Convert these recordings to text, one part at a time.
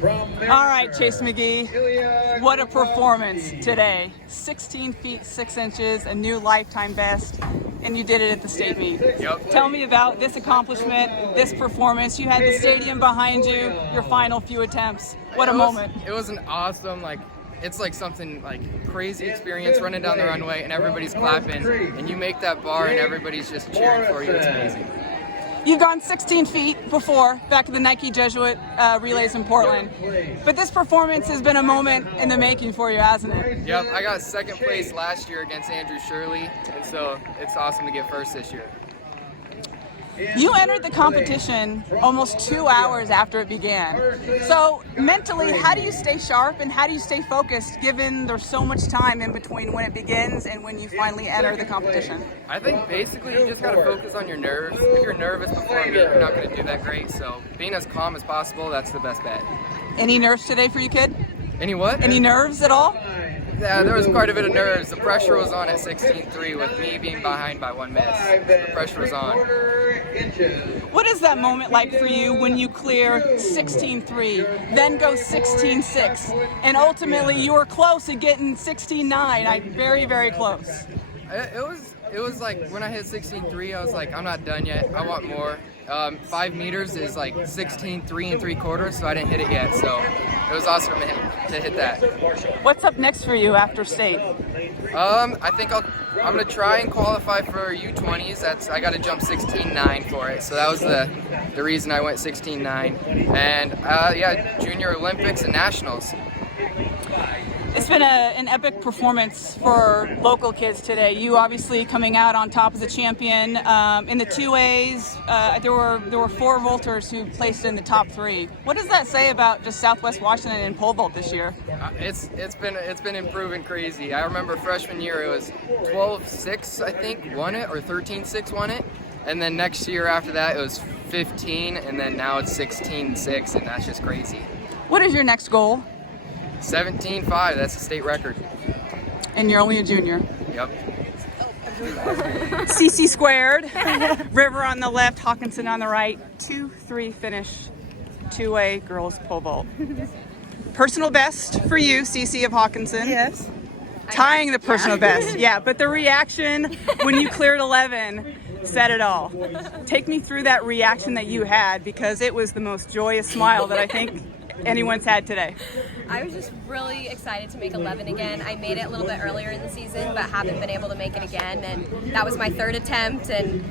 All right, Chase McGee, what a performance today. 16 feet 6 inches, a new lifetime best, and you did it at the state meet. Yep. Tell me about this accomplishment, this performance. You had the stadium behind you, your final few attempts. What a moment. It was an awesome, it's like something like crazy experience running down the runway and everybody's clapping and you make that bar and everybody's just cheering for you. It's amazing. You've gone 16 feet before, back at the Nike Jesuit relays in Portland. But this performance has been a moment in the making for you, hasn't it? Yep, I got second place last year against Andrew Shirley, and so it's awesome to get first this year. You entered the competition almost 2 hours after it began. So mentally, how do you stay sharp and how do you stay focused given there's so much time in between when it begins and when you finally enter the competition? I think basically you just got to focus on your nerves. If you're nervous before a meet, you're not going to do that great. So being as calm as possible, that's the best bet. Any nerves today for you, kid? Any what? Any nerves at all? Yeah, there was quite a bit of nerves. The pressure was on at 16.3 with me being behind by one miss. So the pressure was on. What is that moment like for you when you clear 16.3, then go 16.6, and ultimately you were close to getting 16.9, very, very close? It was like when I hit 16.3, I was like, I'm not done yet. I want more. 5 meters is like 16.3 3/4, so I didn't hit it yet. So it was awesome to hit that. What's up next for you after state? I think I'm gonna try and qualify for U20s. I got to jump 16.9 for it. So that was the reason I went 16.9. And yeah, Junior Olympics and Nationals. It's been an epic performance for local kids today. You obviously coming out on top as a champion. In the 2As, there were 4 vaulters who placed in the top 3. What does that say about just Southwest Washington and pole vault this year? It's been improving crazy. I remember freshman year it was 12.6 I think won it, or 13.6 won it, and then next year after that it was 15, and then now it's 16.6, and that's just crazy. What is your next goal? 17.5, that's a state record. And you're only a junior. Yep. CC squared, River on the left, Hawkinson on the right, 2-3 finish, 2A girls pole vault. Personal best for you, CC of Hawkinson. Yes. Tying the personal best, yeah, but the reaction when you cleared 11 said it all. Take me through that reaction that you had, because it was the most joyous smile that I think anyone's had today. I was just really excited to make 11 again. I made it a little bit earlier in the season, but haven't been able to make it again, and that was my 3rd attempt, and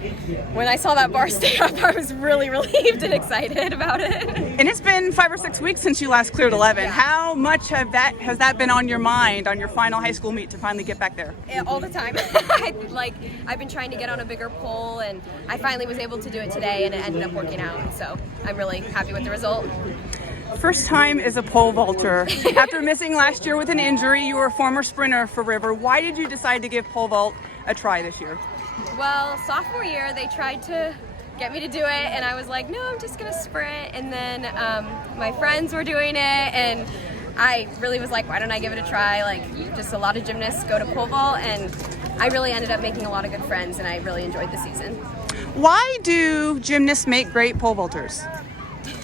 when I saw that bar stay up, I was really relieved and excited about it. And it's been 5 or 6 weeks since you last cleared 11. Yeah. How much has that been on your mind on your final high school meet to finally get back there? All the time. I've been trying to get on a bigger pole, and I finally was able to do it today, and it ended up working out, so I'm really happy with the result. First time as a pole vaulter. After missing last year with an injury, you were a former sprinter for River. Why did you decide to give pole vault a try this year? Well, sophomore year, they tried to get me to do it, and I was like, no, I'm just gonna sprint. And then my friends were doing it, and I really was like, why don't I give it a try? Like, just a lot of gymnasts go to pole vault, and I really ended up making a lot of good friends, and I really enjoyed the season. Why do gymnasts make great pole vaulters?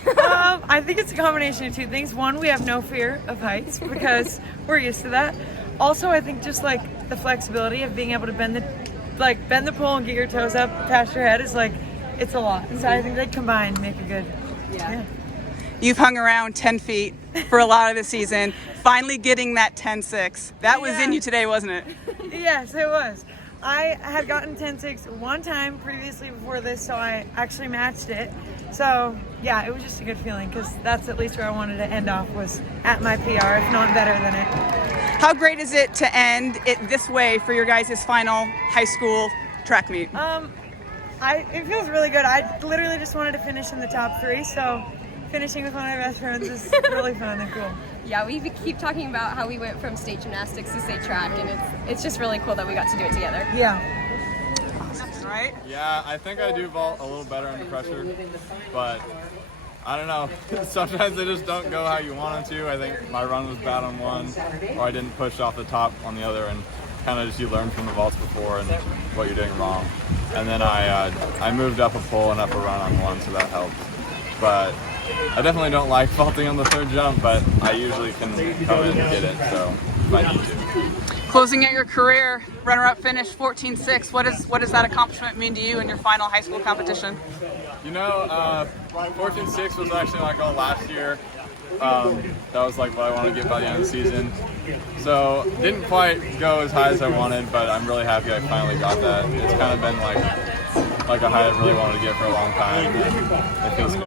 I think it's a combination of 2 things. One, we have no fear of heights because we're used to that. Also, I think just like the flexibility of being able to bend the pole and get your toes up past your head is like, it's a lot. So I think they combined make a good. Yeah. You've hung around 10 feet for a lot of the season, finally getting that 10.6. That was in you today, wasn't it? Yes, it was. I had gotten 10.6 one time previously before this, so I actually matched it. So yeah, it was just a good feeling because that's at least where I wanted to end off, was at my PR, if not better than it. How great is it to end it this way for your guys' final high school track meet? It feels really good. I literally just wanted to finish in the top 3, so finishing with one of my best friends is really fun and cool. Yeah, we keep talking about how we went from state gymnastics to state track, and it's just really cool that we got to do it together. Yeah. Right? Yeah, I think I do vault a little better under pressure, but I don't know. Sometimes they just don't go how you want them to. I think my run was bad on one, or I didn't push off the top on the other, and kind of just you learn from the vaults before and what you're doing wrong. And then I moved up a pole and up a run on one, so that helped. But I definitely don't like faulting on the third jump, but I usually can come in and get it, so if I need to. Closing out your career, runner-up finish 14.6. What does that accomplishment mean to you in your final high school competition? You know, 14.6 was actually my goal last year. That was like what I wanted to get by the end of the season. So didn't quite go as high as I wanted, but I'm really happy I finally got that. It's kind of been like a high I really wanted to get for a long time, and it feels good.